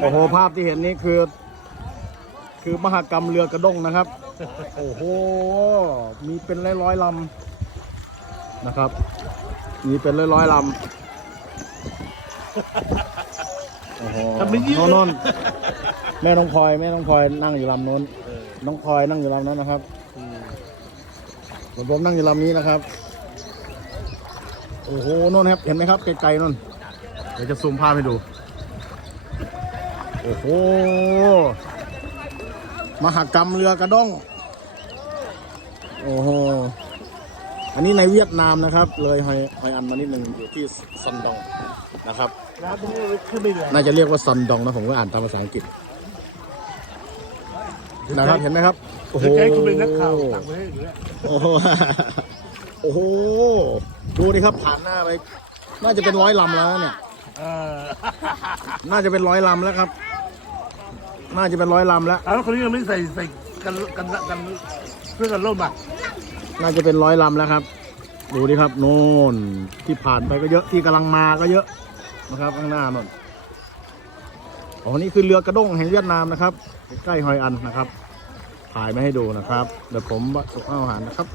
โอ้โหภาพที่เห็นนี้คือ คือมหากรรมเรือกระด้งนะครับ โอ้โห มีเป็นร้อยร้อยๆลำนะครับ มีเป็นร้อยร้อยๆลำโอ้โหทำไม่ยืดโน่นๆแม่น้องพลอยแม่น้องพลอยนั่งอยู่ลำนู้นน้องพลอยนั่งอยู่ลำนั้นนะครับผมผมนั่งอยู่ลำนี้นะครับ โอ้โหโน่นครับเห็นไหมครับไกลๆโน่นเดี๋ยวจะซูมภาพให้ดูโอ้โห มหกรรมเรือกระด้ง โอ้โห อันนี้ในเวียดนามนะครับ เลยหอยหอยอันมานิดหนึ่งอยู่ที่ซันดองนะครับ น่าจะเรียกว่าซันดองนะผมก็อ่านตามภาษาอังกฤษ นะครับ เห็นไหมครับ โอ้โหคุณเป็นนักข่าวต่างประเทศอยู่แล้วโอ้โหโอ้โห ดูดิครับผ่านหน้าไป น่าจะเป็นร้อยลำแล้วเนี่ยน่าจะเป็นร้อยลำแล้วครับ น่าจะเป็นร้อยลำแล้ว เอาแล้วคนนี้ยังไม่ใส่ใส่กันกันกันเพื่อกันร่มอะน่าจะเป็นร้อยลำแล้วครับ ดูดิครับ โน่นที่ผ่านไปก็เยอะที่กำลังมาก็เยอะนะครับข้างหน้าโน่นอ๋อนี่คือเรือกระด้งแห่งเวียดนามนะครับ ใกล้ฮอยอันนะครับ ถ่ายมาให้ดูนะครับ เดี๋ยวผมส่งเอาอาหารนะครับ